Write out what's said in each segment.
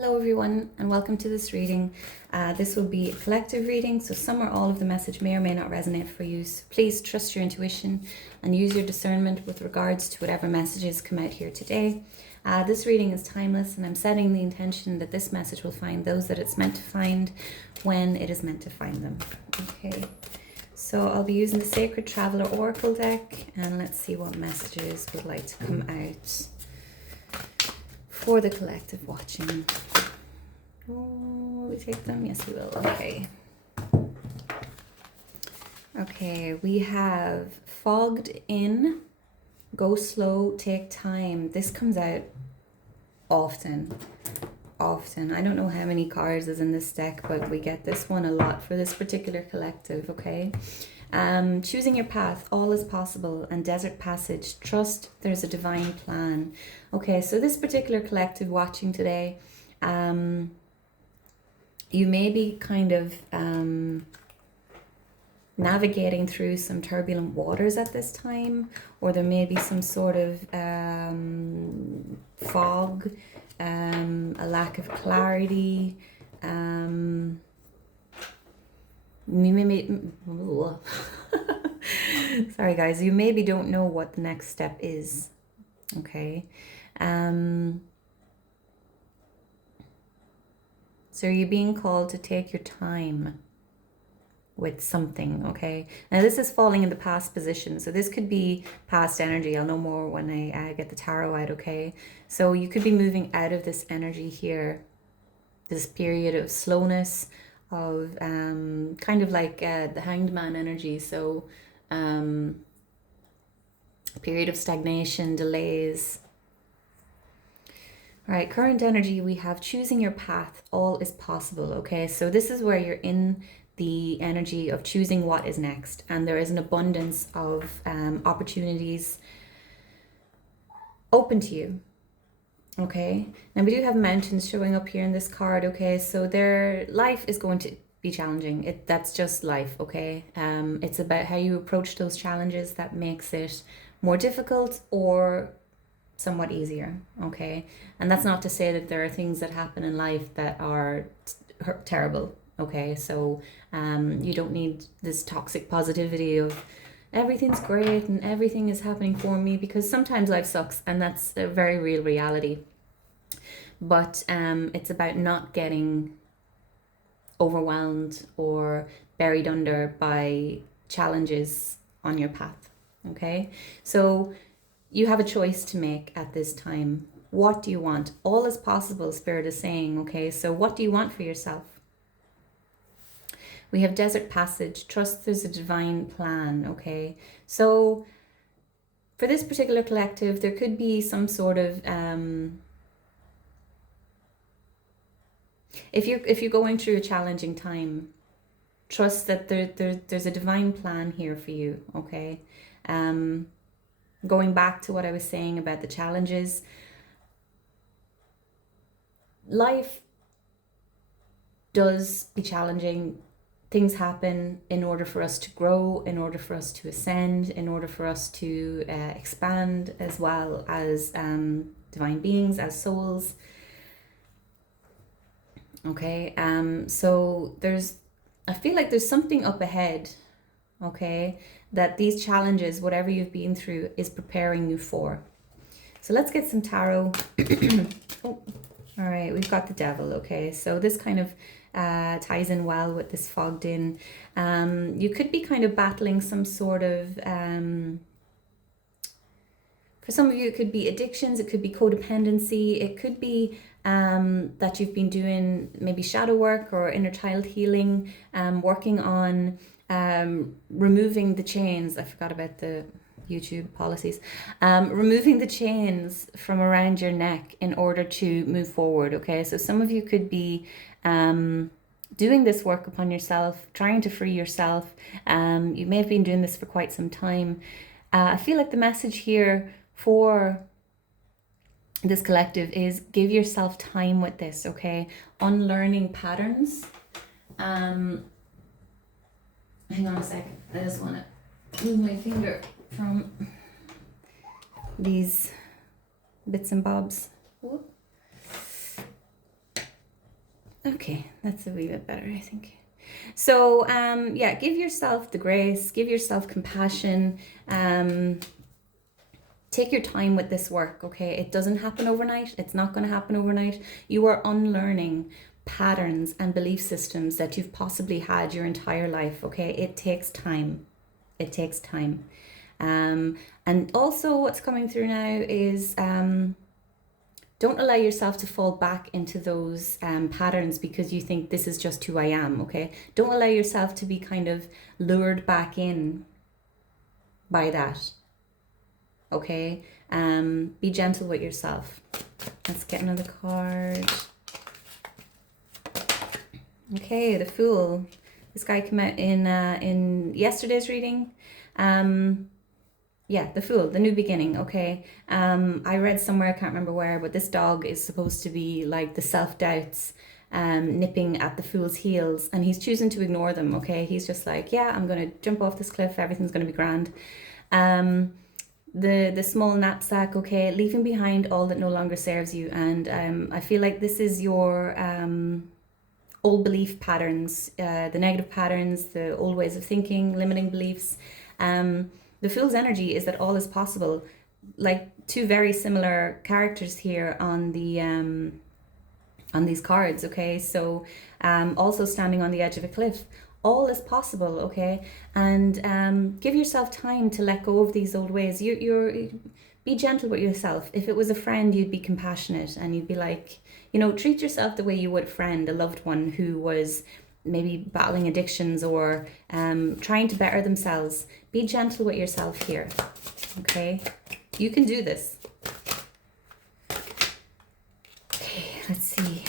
Hello everyone and welcome to this reading. This will be a collective reading, so some or all of the message may or may not resonate for you. So please trust your intuition and use your discernment with regards to whatever messages come out here today. This reading is timeless and I'm setting the intention that this message will find those that it's meant to find when it is meant to find them. Okay, so I'll be using the Sacred Traveler Oracle deck and let's see what messages would like to come out for the collective watching. Will we take them? Yes, we will. Okay, we have Fogged In, Go Slow, Take Time. This comes out often. I don't know how many cards is in this deck, but we get this one a lot for this particular collective, okay? Choosing your path, all is possible, and desert passage, trust there's a divine plan. Okay, so this particular collective watching today, you may be kind of navigating through some turbulent waters at this time, or there may be some sort of fog, a lack of clarity, sorry guys, you maybe don't know what the next step is. Okay, so you're being called to take your time with something. Okay, now this is falling in the past position, so this could be past energy. I'll know more when I get the tarot out. Okay, so you could be moving out of this energy here, this period of slowness, of kind of like the Hanged Man energy. So a period of stagnation, delays. All right, current energy, we have choosing your path, all is possible. Okay, so this is where you're in the energy of choosing what is next, and there is an abundance of opportunities open to you. Okay, now we do have mountains showing up here in this card. Okay, so their life is going to be challenging. That's just life. Okay, it's about how you approach those challenges that makes it more difficult or somewhat easier. Okay, and that's not to say that there are things that happen in life that are terrible. Okay, so you don't need this toxic positivity of everything's great and everything is happening for me, because sometimes life sucks and that's a very real reality. But it's about not getting overwhelmed or buried under by challenges on your path. Okay, so you have a choice to make at this time. What do you want? All is possible, Spirit is saying. Okay, so what do you want for yourself? We have desert passage, trust there's a divine plan. Okay, so for this particular collective, there could be some sort of if you're going through a challenging time, trust that there's a divine plan here for you. Okay, going back to what I was saying about the challenges, life does be challenging. Things happen in order for us to grow, in order for us to ascend, in order for us to expand as well as divine beings, as souls. Okay, so I feel like there's something up ahead, okay, that these challenges, whatever you've been through, is preparing you for. So let's get some tarot. Oh, all right, we've got the Devil. Okay, so this kind of ties in well with this Fogged In. You could be kind of battling some sort of for some of you it could be addictions, it could be codependency, it could be that you've been doing maybe shadow work or inner child healing, working on removing the chains. I forgot about the YouTube policies. Removing the chains from around your neck in order to move forward. Okay, so some of you could be doing this work upon yourself, trying to free yourself. You may have been doing this for quite some time. I feel like the message here for this collective is give yourself time with this. Okay, unlearning patterns. Hang on a second, I just want to move my finger from these bits and bobs. Whoop. Okay, that's a wee bit better, I think. So, yeah, give yourself the grace, give yourself compassion. Take your time with this work, okay? It doesn't happen overnight. It's not going to happen overnight. You are unlearning patterns and belief systems that you've possibly had your entire life, okay? It takes time. It takes time. And also, what's coming through now is don't allow yourself to fall back into those patterns because you think this is just who I am, okay? Don't allow yourself to be kind of lured back in by that, okay? Be gentle with yourself. Let's get another card. Okay, the Fool. This guy came out in yesterday's reading. Yeah, the Fool, the new beginning. Okay. I read somewhere, I can't remember where, but this dog is supposed to be like the self-doubts nipping at the Fool's heels, and he's choosing to ignore them. Okay, he's just like, yeah, I'm gonna jump off this cliff, everything's gonna be grand. The small knapsack, okay, leaving behind all that no longer serves you. And I feel like this is your old belief patterns, the negative patterns, the old ways of thinking, limiting beliefs. The Fool's energy is that all is possible. Like two very similar characters here on these cards, okay? So also standing on the edge of a cliff. All is possible, okay? And give yourself time to let go of these old ways. Be gentle with yourself. If it was a friend, you'd be compassionate and you'd be like, treat yourself the way you would a friend, a loved one who was maybe battling addictions or trying to better themselves. Be gentle with yourself here, okay? You can do this. Okay, let's see.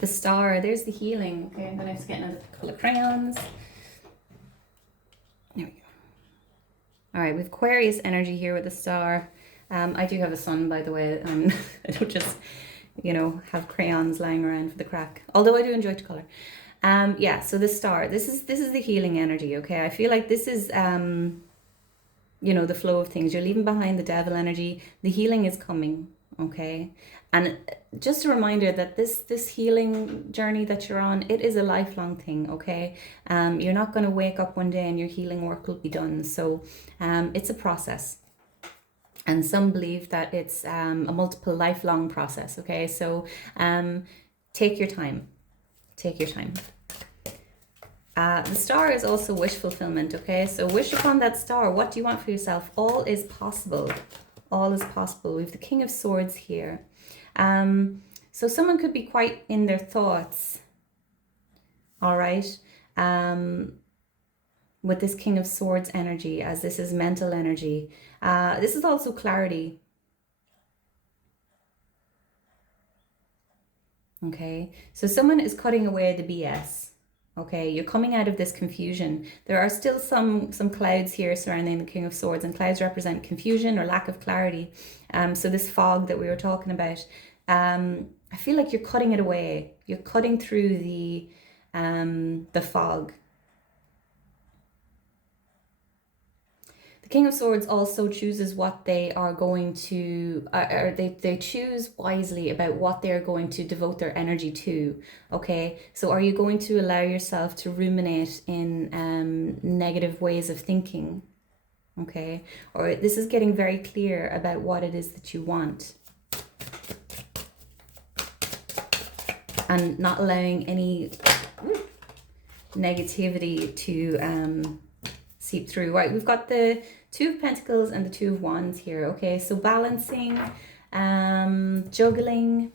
The Star, there's the healing. Okay, I'm gonna have to get another color crayons. There we go. All right, with Aquarius energy here with the Star. I do have a sun, by the way. I don't just, have crayons lying around for the crack. Although I do enjoy to color. Yeah, so the Star. This is the healing energy. Okay, I feel like this is the flow of things. You're leaving behind the Devil energy. The healing is coming. Okay, and just a reminder that this healing journey that you're on, it is a lifelong thing. Okay, you're not going to wake up one day and your healing work will be done. So it's a process, and some believe that it's a multiple lifelong process. Okay, so take your time. The Star is also wish fulfillment. Okay, so wish upon that star. What do you want for yourself? All is possible. All is possible. We have the King of Swords here. So someone could be quite in their thoughts. All right. With this King of Swords energy, as this is mental energy. This is also clarity. Okay. So someone is cutting away the BS. Okay, you're coming out of this confusion. There are still some clouds here surrounding the King of Swords, and clouds represent confusion or lack of clarity. So this fog that we were talking about, I feel like you're cutting it away. You're cutting through the fog. The King of Swords also chooses what they are going to, or they choose wisely about what they're going to devote their energy to. Okay, so are you going to allow yourself to ruminate in negative ways of thinking? Okay, or this is getting very clear about what it is that you want, and not allowing any negativity to seep through. Right, we've got the Two of Pentacles and the Two of Wands here. Okay, so balancing, juggling,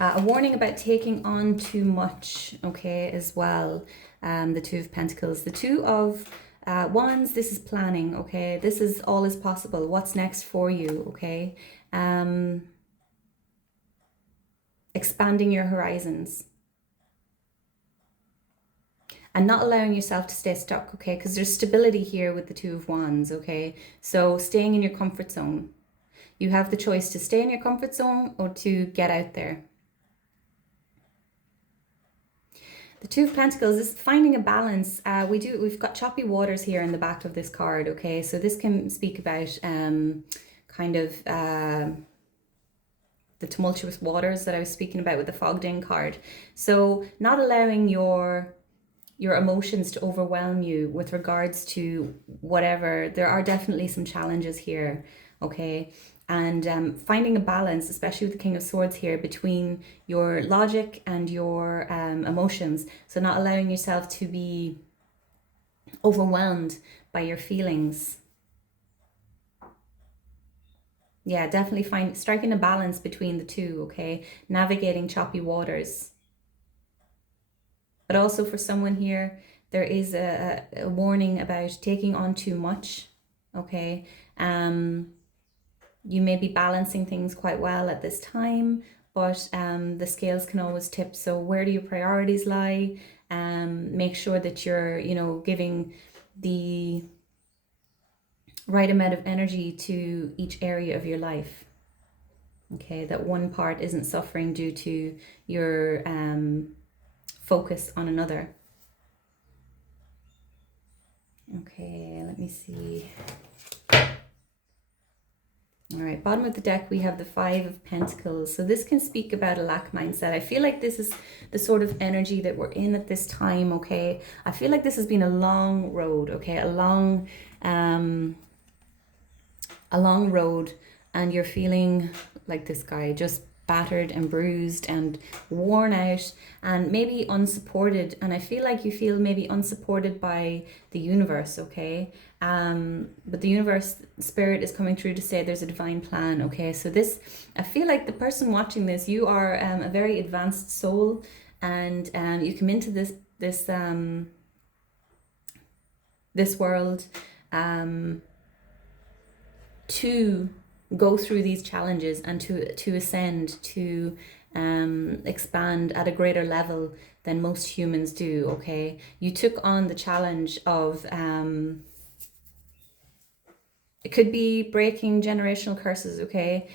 a warning about taking on too much, okay, as well. The Two of Pentacles. The Two of Wands, this is planning, okay? This is all is possible. What's next for you, okay? Expanding your horizons. And not allowing yourself to stay stuck, okay? Because there's stability here with the Two of Wands, okay? So staying in your comfort zone. You have the choice to stay in your comfort zone or to get out there. The Two of Pentacles is finding a balance. We've got choppy waters here in the back of this card, okay? So this can speak about kind of the tumultuous waters that I was speaking about with the fogged in card. So not allowing your emotions to overwhelm you with regards to whatever. There are definitely some challenges here, okay? And finding a balance, especially with the King of Swords here, between your logic and your emotions. So not allowing yourself to be overwhelmed by your feelings. Yeah, definitely striking a balance between the two, okay? Navigating choppy waters. But also for someone here, there is a warning about taking on too much, okay? You may be balancing things quite well at this time, but the scales can always tip. So where do your priorities lie? Make sure that you're, giving the right amount of energy to each area of your life. Okay, that one part isn't suffering due to your focus on another. Okay, let me see. All right, bottom of the deck, we have the Five of Pentacles. So this can speak about a lack mindset. I feel like this is the sort of energy that we're in at this time, okay? I feel like this has been a long road, okay? A long road, and you're feeling like this guy, just battered and bruised and worn out and maybe unsupported. And I feel like you feel maybe unsupported by the universe, okay? But the universe spirit is coming through to say there's a divine plan, okay? So this, I feel like the person watching this, you are a very advanced soul, and you come into this world to go through these challenges and to ascend, to expand at a greater level than most humans do, okay? You took on the challenge of it could be breaking generational curses, okay?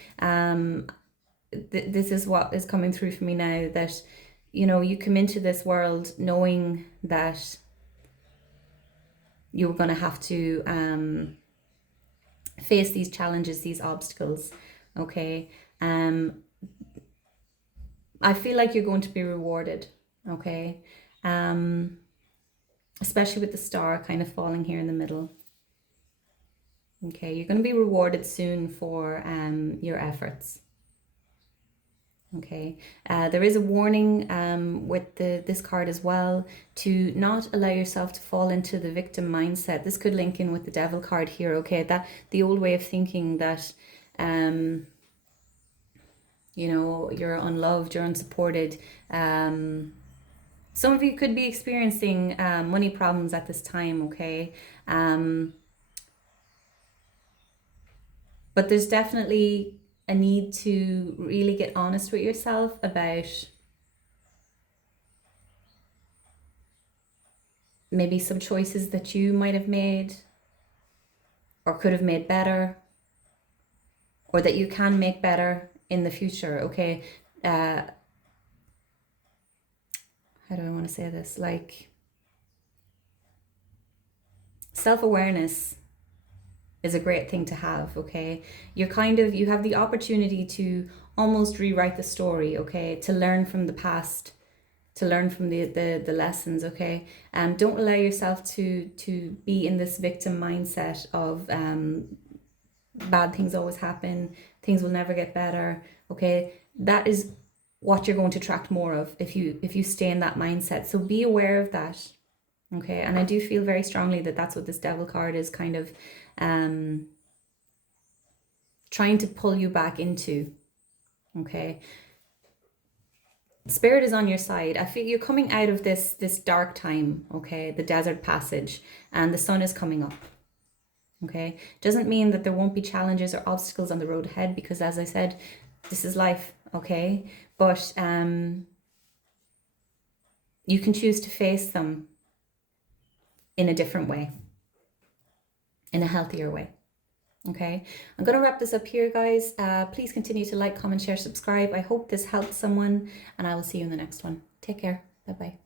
This is what is coming through for me now, that you come into this world knowing that you're going to have to face these challenges, these obstacles, okay? I feel like you're going to be rewarded, okay? Especially with the star kind of falling here in the middle. Okay, you're going to be rewarded soon for your efforts. Okay, there is a warning with this card as well, to not allow yourself to fall into the victim mindset. This could link in with the Devil card here, okay? That the old way of thinking that you're unloved, you're unsupported. Some of you could be experiencing money problems at this time, okay? But there's definitely a need to really get honest with yourself about maybe some choices that you might have made or could have made better, or that you can make better in the future, okay? How do I want to say this? Like, self-awareness is a great thing to have, okay? You have the opportunity to almost rewrite the story, okay? To learn from the past, to learn from the lessons, okay? Don't allow yourself to be in this victim mindset of bad things always happen, things will never get better, okay? That is what you're going to attract more of if you stay in that mindset. So be aware of that, okay? And I do feel very strongly that that's what this Devil card is kind of trying to pull you back into, okay? Spirit is on your side. I feel you're coming out of this dark time, okay? The desert passage, and the sun is coming up, okay? Doesn't mean that there won't be challenges or obstacles on the road ahead, because as I said, this is life, okay? But you can choose to face them in a different way, in a healthier way. Okay, I'm going to wrap this up here, guys. Please continue to like, comment, share, subscribe. I hope this helped someone, and I will see you in the next one. Take care. Bye-bye.